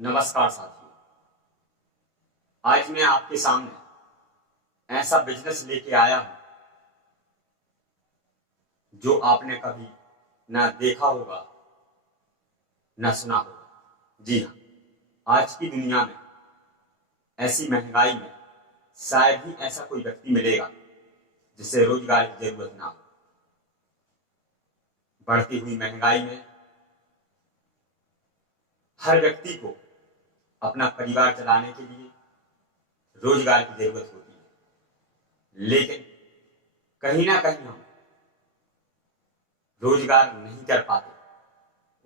नमस्कार साथियों। आज मैं आपके सामने ऐसा बिजनेस लेके आया हूं जो आपने कभी ना देखा होगा ना सुना होगा। जी हाँ, आज की दुनिया में ऐसी महंगाई में शायद ही ऐसा कोई व्यक्ति मिलेगा जिसे रोजगार की जरूरत ना हो। बढ़ती हुई महंगाई में हर व्यक्ति को अपना परिवार चलाने के लिए रोजगार की जरूरत होती है, लेकिन कहीं ना कहीं हम रोजगार नहीं कर पाते।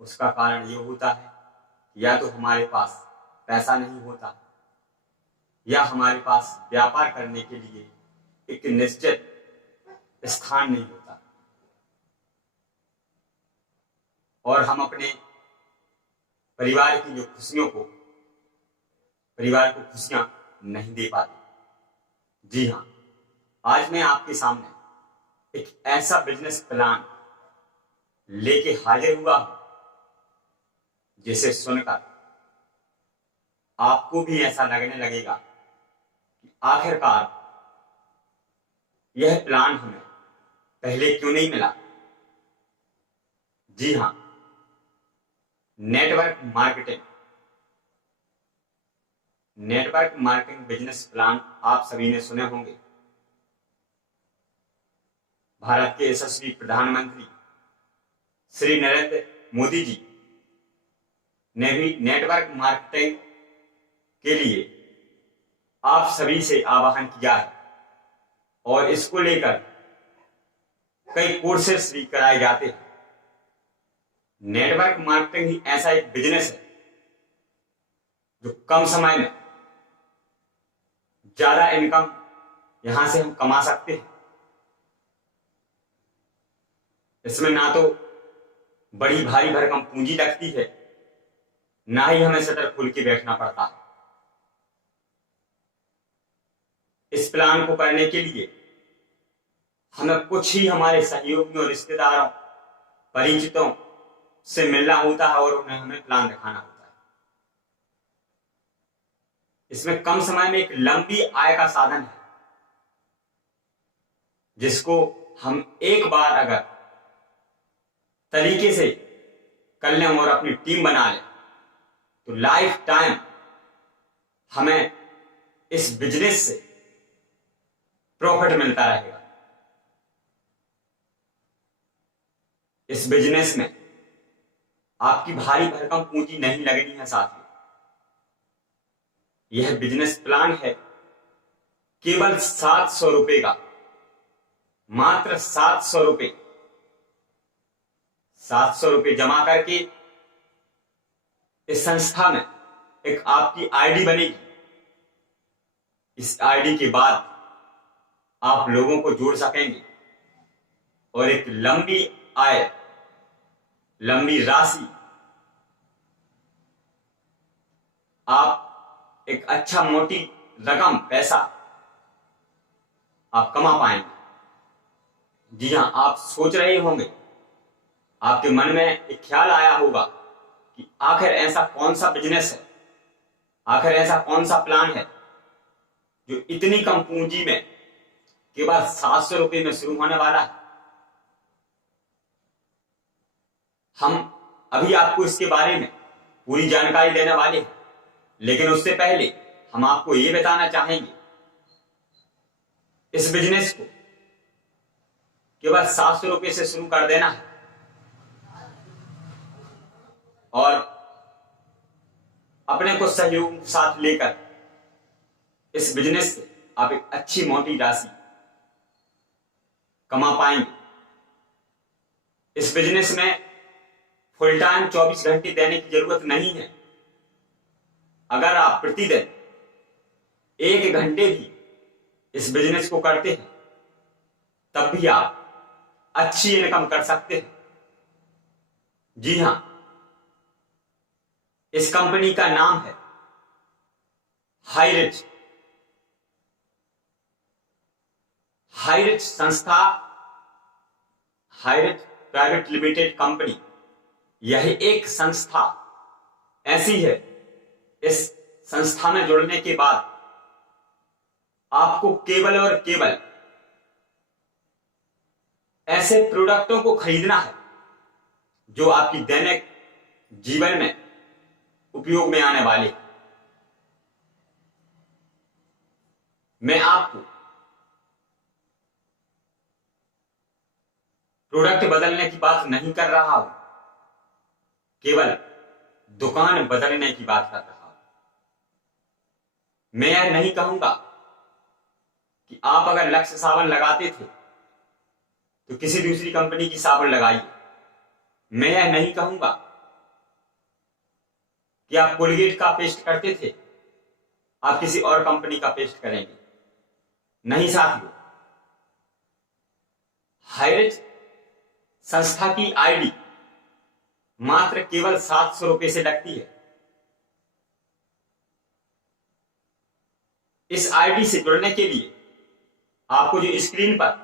उसका कारण ये होता है कि या तो हमारे पास पैसा नहीं होता या हमारे पास व्यापार करने के लिए एक निश्चित स्थान नहीं होता और हम अपने परिवार की जो परिवार को खुशियां नहीं दे पाते। जी हाँ, आज मैं आपके सामने एक ऐसा बिजनेस प्लान लेके हाजिर हुआ हूं जिसे सुनकर आपको भी ऐसा लगने लगेगा कि आखिरकार यह प्लान हमें पहले क्यों नहीं मिला। जी हां, नेटवर्क मार्केटिंग बिजनेस प्लान आप सभी ने सुने होंगे। भारत के यशस्वी प्रधानमंत्री श्री नरेंद्र मोदी जी ने भी नेटवर्क मार्केटिंग के लिए आप सभी से आह्वान किया है और इसको लेकर कई कोर्सेस भी कराए जाते हैं। नेटवर्क मार्केटिंग ही ऐसा एक बिजनेस है जो कम समय में ज्यादा इनकम यहां से हम कमा सकते हैं। इसमें ना तो बड़ी भारी भरकम पूंजी लगती है, ना ही हमें शटर खोल के बैठना पड़ता है। इस प्लान को करने के लिए हमें कुछ ही हमारे सहयोगियों, रिश्तेदारों, परिचितों से मिलना होता है और उन्हें हमें प्लान दिखाना होता है। इसमें कम समय में एक लंबी आय का साधन है जिसको हम एक बार अगर तरीके से कर लें और अपनी टीम बना लें तो लाइफ टाइम हमें इस बिजनेस से प्रॉफिट मिलता रहेगा। इस बिजनेस में आपकी भारी भरकम पूंजी नहीं लगनी है साथियों। यह बिजनेस प्लान है केवल 700 रुपए का, मात्र 700 रुपए। 700 रुपए जमा करके इस संस्था में एक आपकी आईडी बनेगी। इस आईडी के बाद आप लोगों को जोड़ सकेंगे और एक लंबी आय, लंबी राशि, आप एक अच्छा मोटी रकम, पैसा आप कमा पाएंगे। जी हां, आप सोच रहे होंगे, आपके मन में एक ख्याल आया होगा कि आखिर ऐसा कौन सा बिजनेस है, आखिर ऐसा कौन सा प्लान है जो इतनी कम पूंजी में केवल 700 रुपए में शुरू होने वाला है। हम अभी आपको इसके बारे में पूरी जानकारी देने वाले हैं, लेकिन उससे पहले हम आपको यह बताना चाहेंगे इस बिजनेस को केवल 700 रुपए से शुरू कर देना है और अपने को सहयोग साथ लेकर इस बिजनेस से आप एक अच्छी मोटी राशि कमा पाएंगे। इस बिजनेस में फुल टाइम 24 घंटे देने की जरूरत नहीं है। अगर आप प्रतिदिन 1 घंटे भी इस बिजनेस को करते हैं तब भी आप अच्छी इनकम कर सकते हैं। जी हां, इस कंपनी का नाम है हाईरिच संस्था, हाईरिच प्राइवेट लिमिटेड कंपनी। यह एक संस्था ऐसी है इस संस्था में जुड़ने के बाद आपको केवल और केवल ऐसे प्रोडक्टों को खरीदना है जो आपकी दैनिक जीवन में उपयोग में आने वाले। मैं आपको प्रोडक्ट बदलने की बात नहीं कर रहा हूं, केवल दुकान बदलने की बात कर रहा हूं। मैं यह नहीं कहूंगा कि आप अगर लक्ष्य साबुन लगाते थे तो किसी दूसरी कंपनी की साबुन लगाइए। मैं यह नहीं कहूंगा कि आप कोलगेट का पेस्ट करते थे, आप किसी और कंपनी का पेस्ट करेंगे। नहीं साथियों, हायरिच संस्था की आईडी मात्र केवल 700 रुपए से लगती है। इस आईडी से जुड़ने के लिए आपको जो स्क्रीन पर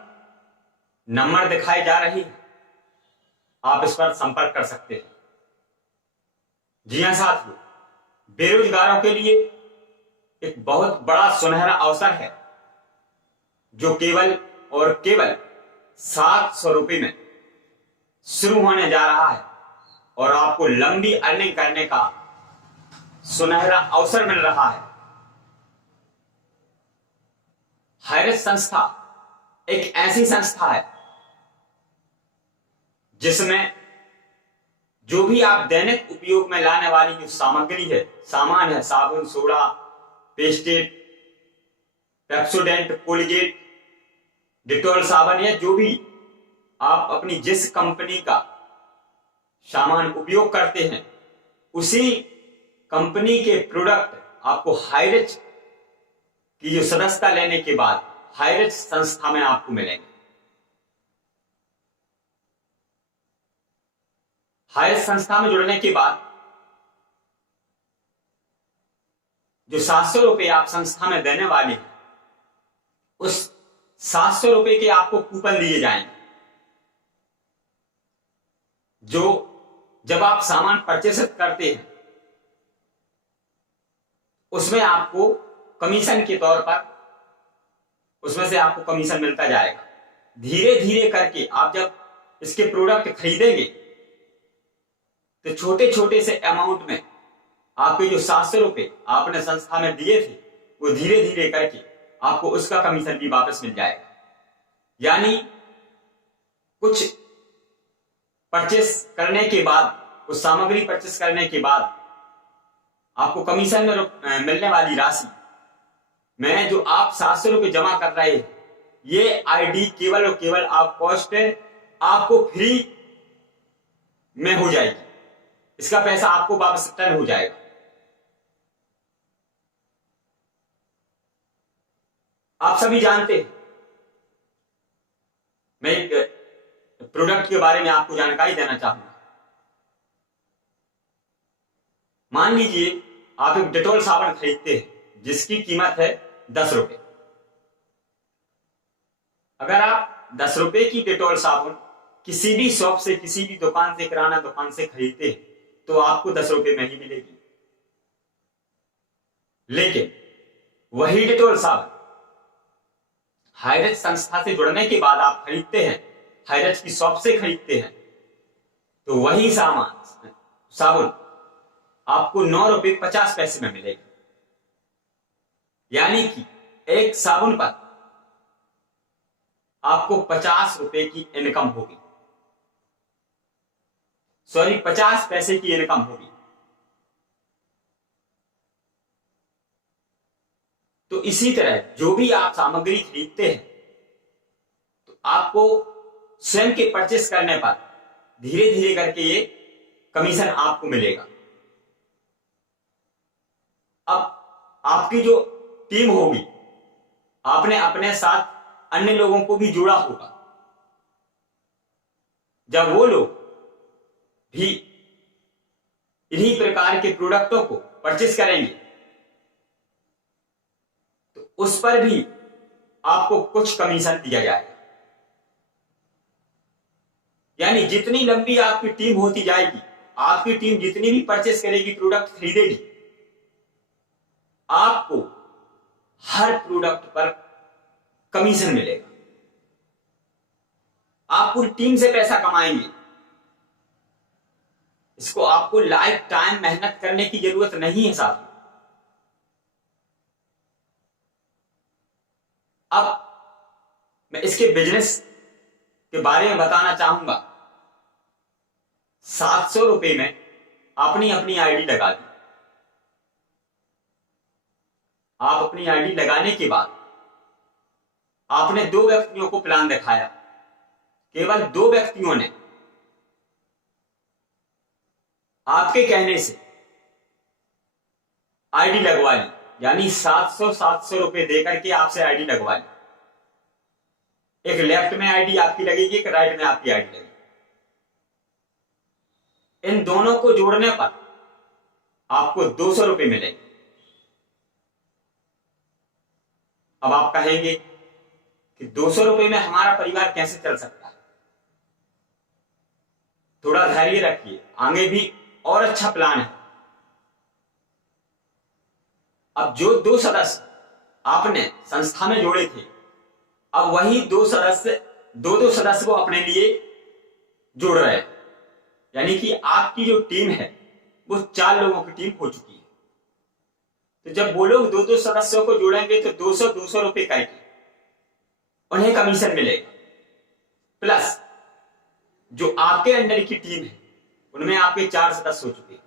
नंबर दिखाए जा रहे हैं, आप इस पर संपर्क कर सकते हैं। जी हां साथियों, बेरोजगारों के लिए एक बहुत बड़ा सुनहरा अवसर है जो केवल और केवल 700 रुपए में शुरू होने जा रहा है और आपको लंबी अर्निंग करने का सुनहरा अवसर मिल रहा है। हायरिच संस्था एक ऐसी संस्था है जिसमें जो भी आप दैनिक उपयोग में लाने वाली जो सामग्री है, सामान है, साबुन, soda, pasted, Pepsodent, Colgate, Dettol साबुन, या जो भी आप अपनी जिस कंपनी का सामान उपयोग करते हैं, उसी कंपनी के प्रोडक्ट आपको हायरिच की जो सदस्यता लेने के बाद हायरिच संस्था में आपको मिलेंगे। हायरिच संस्था में जुड़ने के बाद जो 700 रुपए आप संस्था में देने वाले हैं, उस 700 रुपए के आपको कूपन दिए जाएंगे, जो जब आप सामान परचेस करते हैं उसमें आपको कमीशन के तौर पर उसमें से आपको कमीशन मिलता जाएगा। धीरे धीरे करके आप जब इसके प्रोडक्ट खरीदेंगे तो छोटे छोटे से अमाउंट में आपके जो 700 रुपए आपने संस्था में दिए थे, वो धीरे धीरे करके आपको उसका कमीशन भी वापस मिल जाएगा। यानी कुछ परचेस करने के बाद, कुछ सामग्री परचेस करने के बाद आपको कमीशन में मिलने वाली राशि में जो आप 700 रुपए जमा कर रहे हैं, ये आईडी केवल और केवल आप कॉस्ट आपको फ्री में हो जाएगी। इसका पैसा आपको वापस रिटर्न हो जाएगा। आप सभी जानते हैं, मैं एक प्रोडक्ट के बारे में आपको जानकारी देना चाहूंगा। मान लीजिए आप एक डिटॉल साबुन खरीदते हैं जिसकी कीमत है 10 रुपए। अगर आप 10 रुपए की डिटॉल साबुन किसी भी शॉप से, किसी भी दुकान से, किराना दुकान से खरीदते हैं तो आपको 10 रुपए में ही मिलेगी। लेकिन वही डिटॉल साबुन हायरिच संस्था से जुड़ने के बाद आप खरीदते हैं, हायरिच की शॉप से खरीदते हैं, तो वही साबुन आपको 9 रुपए 50 पैसे में मिलेगी। यानी कि एक साबुन पर आपको 50 रुपए की इनकम होगी, 50 पैसे की इनकम होगी। तो इसी तरह जो भी आप सामग्री खरीदते हैं तो आपको स्वयं के परचेस करने पर धीरे धीरे करके ये कमीशन आपको मिलेगा। अब आपकी जो टीम होगी, आपने अपने साथ अन्य लोगों को भी जोड़ा होगा। जब वो लोग भी इन्हीं प्रकार के प्रोडक्टों को परचेस करेंगे तो उस पर भी आपको कुछ कमीशन दिया जाएगा। यानी जितनी लंबी आपकी टीम होती जाएगी, आपकी टीम जितनी भी परचेस करेगी, प्रोडक्ट खरीदेगी, आपको हर प्रोडक्ट पर कमीशन मिलेगा। आप पूरी टीम से पैसा कमाएंगे। इसको आपको लाइफ टाइम मेहनत करने की जरूरत नहीं है साथियों। अब मैं इसके बिजनेस के बारे में बताना चाहूंगा। 700 रुपए में अपनी अपनी आईडी लगा दी। आप अपनी आईडी लगाने के बाद आपने 2 व्यक्तियों को प्लान दिखाया। केवल 2 व्यक्तियों ने आपके कहने से आईडी लगवा ली, यानी 700 रुपए देकर के आपसे आईडी लगवा ली। एक लेफ्ट में आईडी आपकी लगेगी, एक राइट में आपकी आईडी लगेगी। इन दोनों को जोड़ने पर आपको 200 रुपए मिलेंगे। अब आप कहेंगे कि 200 रुपए में हमारा परिवार कैसे चल सकता है? थोड़ा धैर्य रखिए, आगे भी और अच्छा प्लान है। अब जो 2 सदस्य आपने संस्था में जोड़े थे, अब वही 2 सदस्य को अपने लिए जोड़ रहे हैं। यानी कि आपकी जो टीम है वो 4 लोगों की टीम हो चुकी है। तो जब वो लोग 2 सदस्यों को जोड़ेंगे तो 200 रुपए करके उन्हें कमीशन मिलेगा। प्लस जो आपके अंडर की टीम है उनमें आपके 4 सदस्य हो चुके हैं।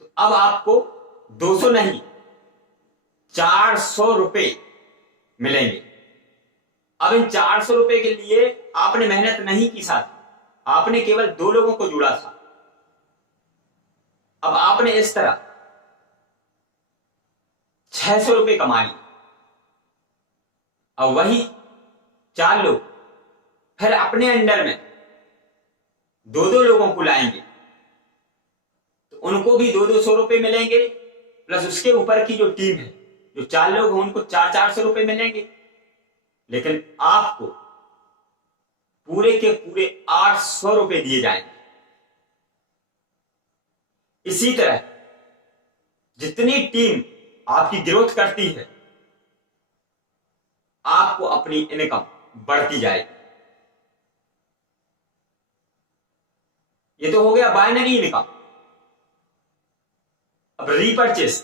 तो अब आपको 200 नहीं 400 रुपए मिलेंगे। अब इन 400 रुपए के लिए आपने मेहनत नहीं की साथ, आपने केवल 2 लोगों को जोड़ा था। अब आपने इस तरह 600 रुपए कमा लिए। अब वही 4 लोग फिर अपने अंडर में 2 लोगों को लाएंगे, तो उनको भी 200 रुपए मिलेंगे। प्लस उसके ऊपर की जो टीम है, जो 4 लोग हैं, उनको 400 रुपए मिलेंगे। लेकिन आपको पूरे के पूरे 800 रुपए दिए जाएंगे। इसी तरह जितनी टीम आपकी ग्रोथ करती है, आपको अपनी इनकम बढ़ती जाएगी। ये तो हो गया बाइनरी इनकम। अब रीपर्चेस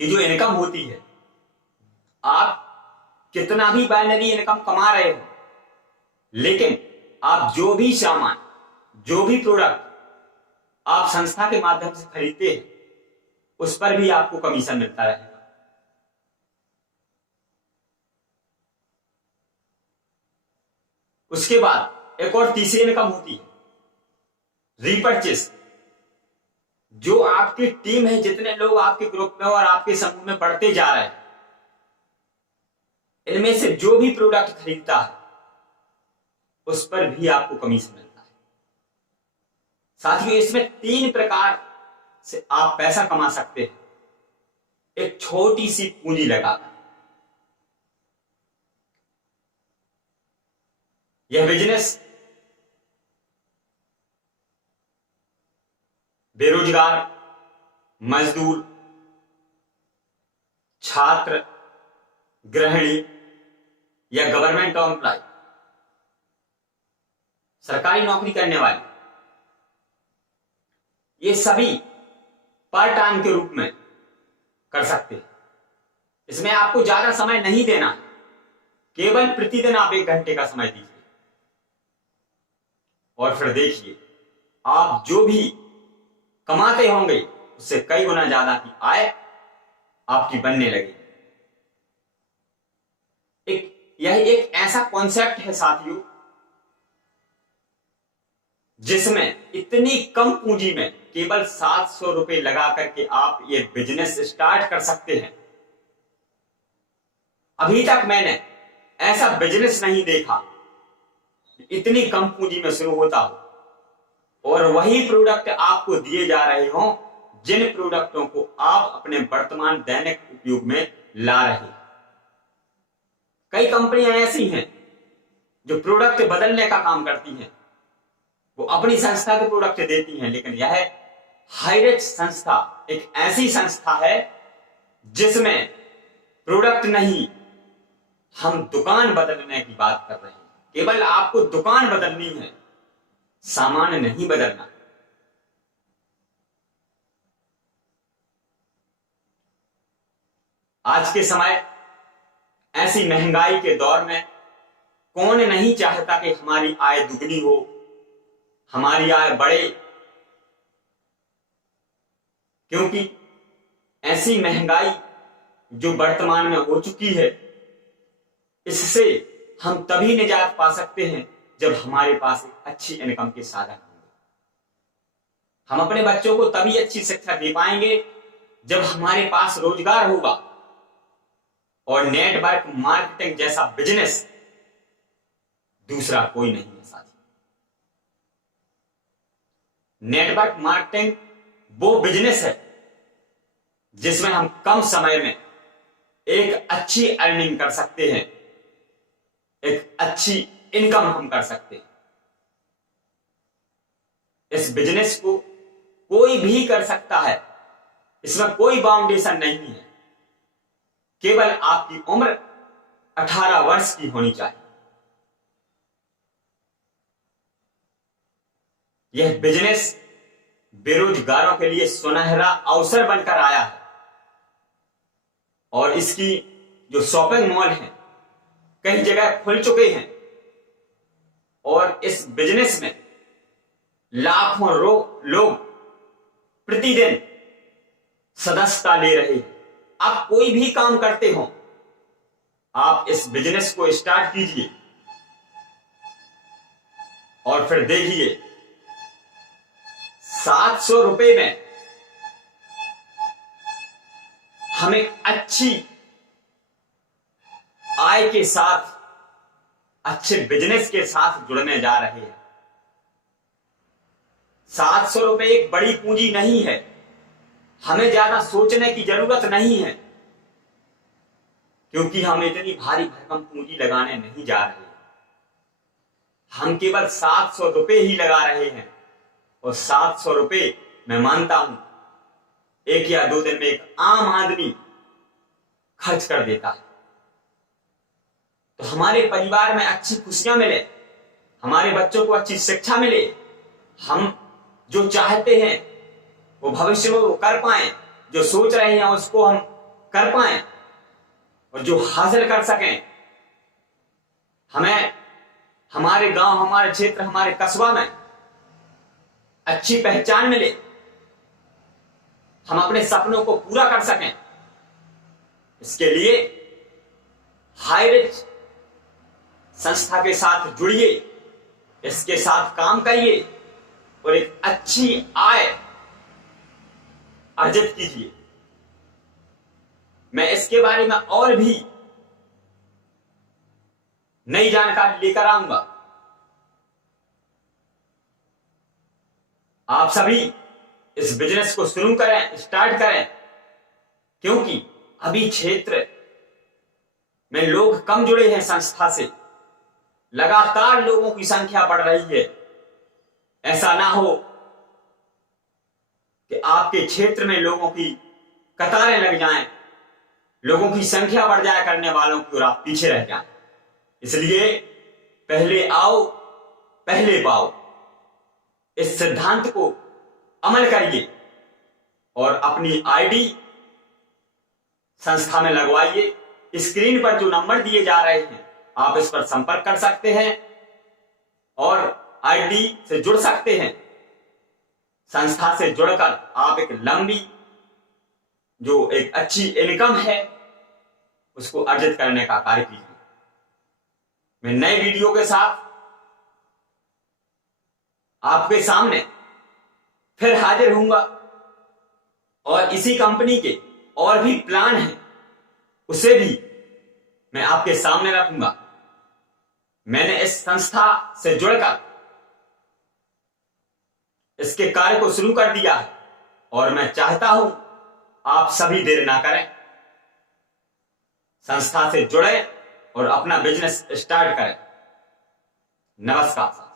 की जो इनकम होती है, आप कितना भी बाइनरी इनकम कमा रहे हो, लेकिन आप जो भी सामान, जो भी प्रोडक्ट आप संस्था के माध्यम से खरीदते हैं, उस पर भी आपको कमीशन मिलता रहेगा। उसके बाद एक और तीसरी इनकम होती है रीपर्चेस। जो आपकी टीम है, जितने लोग आपके ग्रुप में और आपके समूह में बढ़ते जा रहे हैं, इनमें से जो भी प्रोडक्ट खरीदता है उस पर भी आपको कमीशन मिलता है। साथियों, इसमें 3 प्रकार से आप पैसा कमा सकते हैं, एक छोटी सी पूंजी लगाकर। यह बिजनेस बेरोजगार, मजदूर, छात्र, गृहिणी या गवर्नमेंट एम्प्लॉय, सरकारी नौकरी करने वाले, ये सभी पार्ट टाइम के रूप में कर सकते हैं। इसमें आपको ज्यादा समय नहीं देना, केवल प्रतिदिन आप 1 घंटे का समय दीजिए और फिर देखिए आप जो भी कमाते होंगे उससे कई गुना ज्यादा की आय आपकी बनने लगी। यह एक ऐसा कॉन्सेप्ट है साथियों, जिसमें इतनी कम पूंजी में केवल 700 रुपए लगा करके आप ये बिजनेस स्टार्ट कर सकते हैं। अभी तक मैंने ऐसा बिजनेस नहीं देखा इतनी कम पूंजी में शुरू होता हो और वही प्रोडक्ट आपको दिए जा रहे हो जिन प्रोडक्टों को आप अपने वर्तमान दैनिक उपयोग में ला रहे हैं। कई कंपनियां ऐसी हैं जो प्रोडक्ट बदलने का काम करती हैं, वो अपनी संस्था के प्रोडक्ट देती हैं, लेकिन यह हाईरिच संस्था एक ऐसी संस्था है जिसमें प्रोडक्ट नहीं, हम दुकान बदलने की बात कर रहे हैं। केवल आपको दुकान बदलनी है, सामान नहीं बदलना। आज के समय ऐसी महंगाई के दौर में कौन नहीं चाहता कि हमारी आय दुगनी हो, हमारी आय बढ़े, क्योंकि ऐसी महंगाई जो वर्तमान में हो चुकी है, इससे हम तभी निजात पा सकते हैं जब हमारे पास एक अच्छी इनकम के साधन होंगे। हम अपने बच्चों को तभी अच्छी शिक्षा दे पाएंगे जब हमारे पास रोजगार होगा। और नेटवर्क मार्केटिंग जैसा बिजनेस दूसरा कोई नहीं है साथी। नेटवर्क मार्केटिंग वो बिजनेस है जिसमें हम कम समय में एक अच्छी अर्निंग कर सकते हैं, एक अच्छी इनकम हम कर सकते हैं। इस बिजनेस को कोई भी कर सकता है, इसमें कोई बाउंडेशन नहीं है। केवल आपकी उम्र 18 वर्ष की होनी चाहिए। यह बिजनेस बेरोजगारों के लिए सुनहरा अवसर बनकर आया है और इसकी जो शॉपिंग मॉल हैं कई जगह खुल चुके हैं और इस बिजनेस में लाखों लोग प्रतिदिन सदस्यता ले रहे हैं। आप कोई भी काम करते हो, आप इस बिजनेस को स्टार्ट कीजिए और फिर देखिए 700 रुपए में हम एक अच्छी आय के साथ, अच्छे बिजनेस के साथ जुड़ने जा रहे हैं। 700 रुपए एक बड़ी पूंजी नहीं है, हमें ज्यादा सोचने की जरूरत नहीं है, क्योंकि हम इतनी भारी भरकम पूंजी लगाने नहीं जा रहे। हम केवल 700 रुपए ही लगा रहे हैं और 700 रुपए मैं मानता हूं एक या दो दिन में एक आम आदमी खर्च कर देता है। तो हमारे परिवार में अच्छी खुशियां मिले, हमारे बच्चों को अच्छी शिक्षा मिले, हम जो चाहते हैं वो भविष्य में वो कर पाएं, जो सोच रहे हैं उसको हम कर पाएं और जो हासिल कर सकें। हमें हमारे गांव, हमारे क्षेत्र, हमारे कस्बा में अच्छी पहचान मिले, हम अपने सपनों को पूरा कर सकें। इसके लिए हाईरिच संस्था के साथ जुड़िए, इसके साथ काम करिए और एक अच्छी आय अर्जित कीजिए। मैं इसके बारे में और भी नई जानकारी लेकर आऊंगा। आप सभी इस बिजनेस को शुरू करें, स्टार्ट करें, क्योंकि अभी क्षेत्र में लोग कम जुड़े हैं संस्था से, लगातार लोगों की संख्या बढ़ रही है। ऐसा ना हो कि आपके क्षेत्र में लोगों की कतारें लग जाएं, लोगों की संख्या बढ़ जाए करने वालों की और आप पीछे रह जाएं। इसलिए पहले आओ पहले पाओ, इस सिद्धांत को अमल करिए और अपनी आईडी संस्था में लगवाइए। स्क्रीन पर जो नंबर दिए जा रहे हैं आप इस पर संपर्क कर सकते हैं और आईडी से जुड़ सकते हैं। संस्था से जुड़कर आप एक लंबी जो एक अच्छी इनकम है उसको अर्जित करने का कार्य कीजिए। मैं नए वीडियो के साथ आपके सामने फिर हाजिर होऊंगा और इसी कंपनी के और भी प्लान हैं उसे भी मैं आपके सामने रखूंगा। मैंने इस संस्था से जुड़कर इसके कार्य को शुरू कर दिया है और मैं चाहता हूं आप सभी देर ना करें, संस्था से जुड़े और अपना बिजनेस स्टार्ट करें। नमस्कार।